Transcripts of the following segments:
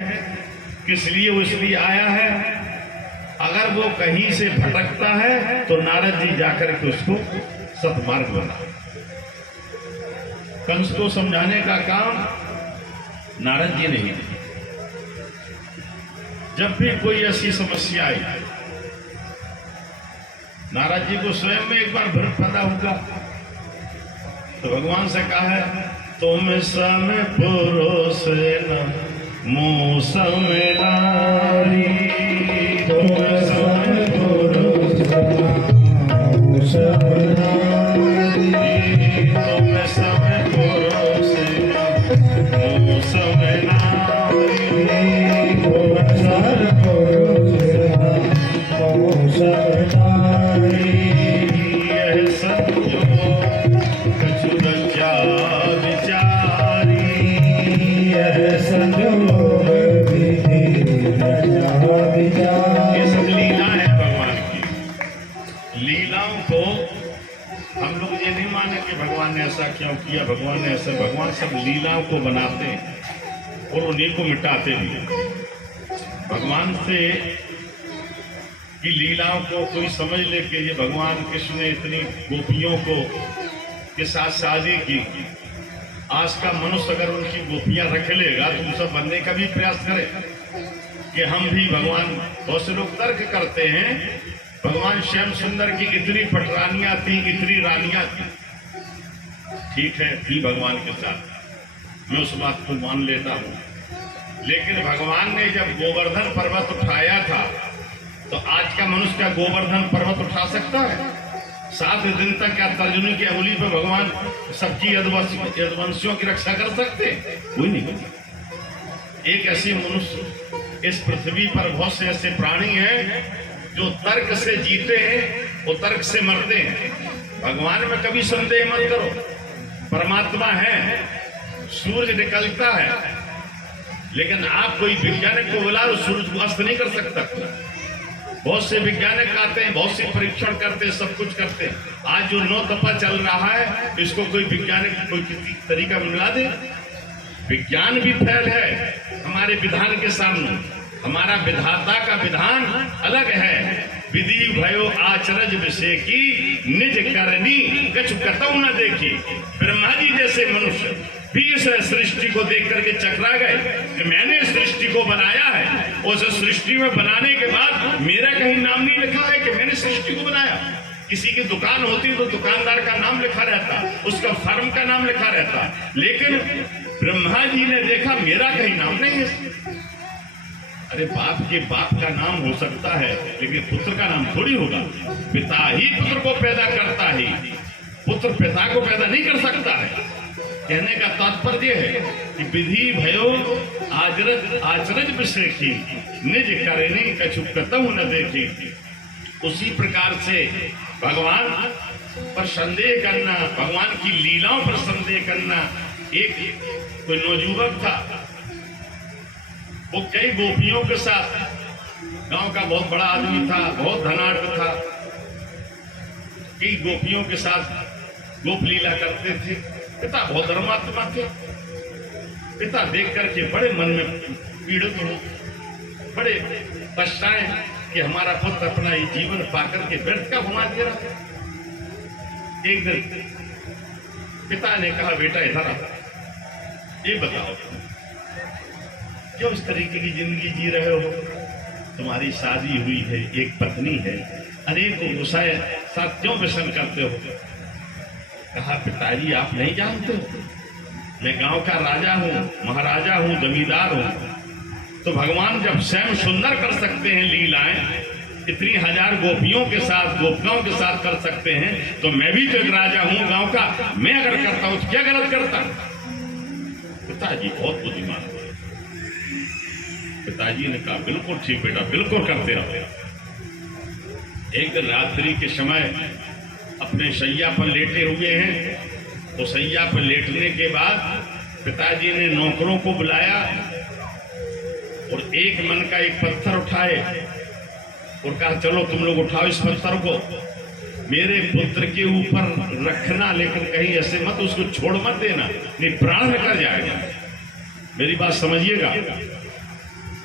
किस लिए वो इसलिए आया है। अगर वो कहीं से भटकता है तो नारद जी जाकर के उसको सतमार्ग बना। कंस को समझाने का काम नारद जी ने ही किया। जब भी कोई ऐसी समस्या आई, नारद जी को स्वयं में एक बार भ्रम पैदा होगा तो भगवान से कहा है, तुम सम पुरुष न मूसम नारी, तुम सम पुरुष मूसम नारी, तुम सम पुरुष मूसम नारी, तुम सम पुरुष मूसम नारी, यह संजोग कछु रचा विचारी, यह संजोग विधि रचा विचारी। ये सब लीला है भगवान की। लीलाओं को हम लोग ये नहीं माने कि भगवान ने ऐसा क्यों किया, भगवान ने ऐसा। भगवान सब लीलाओं को बनाते हैं और उन्हीं को मिटाते भी। भगवान से की लीलाओं को कोई समझ ले कि ये भगवान कृष्ण ने इतनी गोपियों को के साथ शादी की, आज का मनुष्य अगर उनकी गोपियां रख लेगा तो उन सब बनने का भी प्रयास करे कि हम भी भगवान। बहुत से लोग तर्क करते हैं भगवान श्याम सुंदर की इतनी पटरानियां थी, इतनी रानियां थी। ठीक है, थी भगवान के साथ, मैं उस बात को मान लेता हूं। लेकिन भगवान ने जब गोवर्धन पर्वत उठाया था तो आज का मनुष्य क्या गोवर्धन पर्वत उठा सकता है? 7 दिन तक क्या तर्जुनी की अंगुली पे भगवान सबकी यदुवंशियों की रक्षा कर सकते? कोई नहीं। एक ऐसी मनुष्य इस पृथ्वी पर बहुत से ऐसे प्राणी हैं जो तर्क से जीते हैं, वो तर्क से मरते हैं। भगवान में कभी संदेह मत करो, परमात्मा है, सूरज निकलता है, लेकिन आप कोई वैज्ञानिक को बुला लो, सूरज को अस्त नहीं कर सकता। बहुत से वैज्ञानिक आते हैं, बहुत से परीक्षण करते हैं, सब कुछ करते हैं। आज जो 9 तपा चल रहा है, इसको कोई वैज्ञानिक कोई किसी तरीका मिला दे। विज्ञान भी फैल है हमारे विधान के सामने। हमारा विधाता का विधान अलग है। विधि भयो आचरज विषय की निज करनी कछु कतौ न देखी। ब्रह्मा जी जैसे मनुष्य भी इस सृष्टि को देख करके चकरा गए कि मैंने सृष्टि को बनाया है। उस सृष्टि में बनाने के बाद मेरा कहीं नाम नहीं लिखा है कि मैंने सृष्टि को बनाया। किसी की दुकान होती तो दुकानदार का नाम लिखा रहता, उसका फर्म का नाम लिखा रहता, लेकिन ब्रह्मा जी ने देखा मेरा कहीं नाम नहीं है। अरे बाप के बाप का नाम हो सकता है, लेकिन पुत्र का नाम थोड़ी होगा। पिता ही पुत्र को पैदा करता है, पुत्र पिता को पैदा नहीं कर सकता है। कहने का तात्पर्य है कि विधि भयो आचरज विषय की निज करनी कछु कतौ न देखी। उसी प्रकार से भगवान पर संदेह करना, भगवान की लीलाओं पर संदेह करना। एक कोई नौजुवक था, वो कई गोपियों के साथ, गांव का बहुत बड़ा आदमी था, बहुत धनाढ़ था, कई गोपियों के साथ गोप लीला करते थे। पिता बहुत धर्मात्मा थे। पिता देख करके बड़े मन में पीड़ित हो, बड़े पछताए कि हमारा पुत्र अपना ये जीवन पाकर के व्यर्थ का घुमा दे रहा है। एक दिन पिता ने कहा, बेटा इधर आ, ये बताओ क्यों इस तरीके की जिंदगी जी रहे हो? तुम्हारी शादी हुई है, एक पत्नी है, अनेकों गुस्साए साथ क्यों व्यसन करते हो? कहा, पिताजी आप नहीं जानते, मैं गांव का राजा हूँ, महाराजा हूँ, जमींदार हूँ। तो भगवान जब स्वयं सुंदर कर सकते हैं लीलाएं, इतनी 1000 गोपियों के साथ, गोपियों के साथ कर सकते हैं, तो मैं भी तो एक राजा हूँ गांव का, मैं अगर करता हूँ तो क्या गलत करता? पिताजी बहुत बुद्धिमान हुए। पिताजी ने कहा, बिल्कुल ठीक बेटा, बिल्कुल करते रहो। एक दिन रात्रि के समय अपने शैया पर लेटे हुए हैं, तो शैया पर लेटने के बाद पिताजी ने नौकरों को बुलाया और एक मन का एक पत्थर उठाए और कहा, चलो तुम लोग उठाओ इस पत्थर को, मेरे पुत्र के ऊपर रखना, लेकिन कहीं ऐसे मत उसको छोड़ मत देना, नहीं प्राण निकल जाएगा। मेरी बात समझिएगा।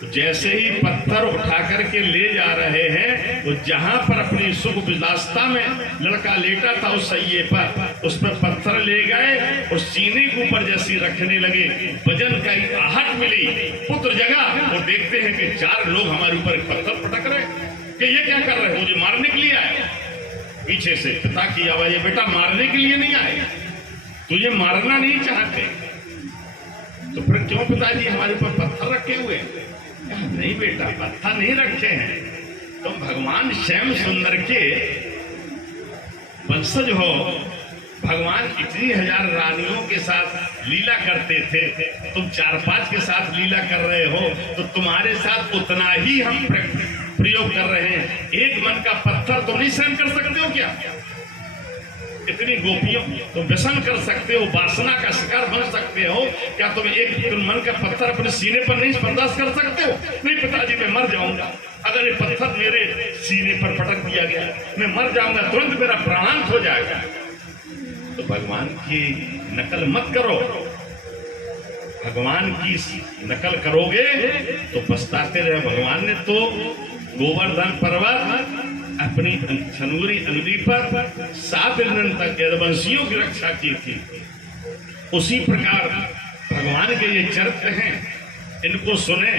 जैसे ही पत्थर उठा करके ले जा रहे हैं, वो जहां पर अपनी सुख विलासता में लड़का लेटा था उस सैये पर, उस पर पत्थर ले गए और सीने के ऊपर जैसी रखने लगे, वजन का एक आहट मिली, पुत्र जगा और देखते हैं कि 4 लोग हमारे ऊपर पत्थर पटक रहे कि ये क्या कर रहे हो, मुझे मारने के लिए आए। पीछे से पिता की आवाज, बेटा मारने के लिए नहीं आए, तुझे मारना नहीं चाहते, तो फिर क्यों पिताजी हमारे ऊपर पत्थर रखे हुए? नहीं बेटा, पत्थर नहीं रखे हैं, तुम भगवान श्याम सुंदर के वंशज हो। भगवान इतनी 1000 रानियों के साथ लीला करते थे, तुम 4-5 के साथ लीला कर रहे हो, तो तुम्हारे साथ उतना ही हम प्रयोग कर रहे हैं। एक मन का पत्थर तुम नहीं सहन कर सकते हो क्या? इतनी गोपियों तुम व्यसन कर सकते हो, वासना का शिकार बन सकते हो क्या? तुम एक मन का पत्थर अपने सीने पर नहीं बर्दाश्त कर सकते हो? नहीं पिताजी, मैं मर जाऊंगा अगर ये पत्थर मेरे सीने पर पटक दिया गया, मैं मर जाऊंगा, तुरंत मेरा प्राणांत हो जाएगा। तो भगवान की नकल मत करो, भगवान की नकल करोगे तो पछताते रहे। भगवान ने तो गोवर्धन पर्वत अपनी छनूरी अंगुली पर 7 दिन तक यदुवंशियों की रक्षा की थी। उसी प्रकार भगवान के ये चरित्र हैं, इनको सुने,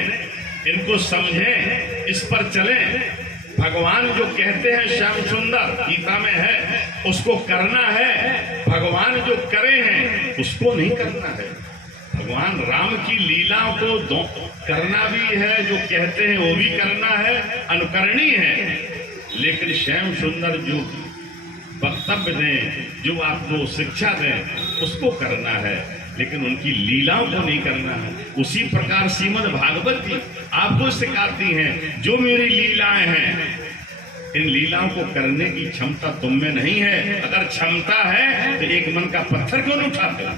इनको समझें, इस पर चलें। भगवान जो कहते हैं श्याम सुंदर गीता में है, उसको करना है। भगवान जो करे हैं उसको नहीं करना है। भगवान राम की लीलाओं को करना भी है, जो कहते हैं वो भी करना है, अनुकरणीय है। लेकिन श्याम सुंदर जो वक्तव्य दें, जो आपको शिक्षा दें, उसको करना है, लेकिन उनकी लीलाओं को नहीं करना है। उसी प्रकार श्रीमद् भागवत जी आपको सिखाती हैं, जो मेरी लीलाएं हैं, इन लीलाओं को करने की क्षमता तुम में नहीं है। अगर क्षमता है तो एक मन का पत्थर क्यों नहीं उठाते?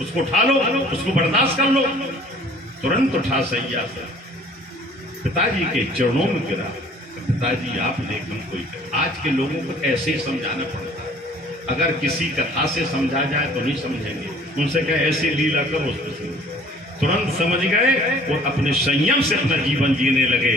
उसको उठा लो, उसको बर्दाश्त कर लो, तुरंत उठा सैया से पिताजी के चरणों में गिरा। पिताजी आप देखो, कोई आज के लोगों को ऐसे ही समझाना पड़ता है। अगर किसी कथा से समझा जाए तो नहीं समझेंगे, उनसे कहे ऐसे लीला करो, तुरंत समझ गए और अपने संयम से अपना जीवन जीने लगे।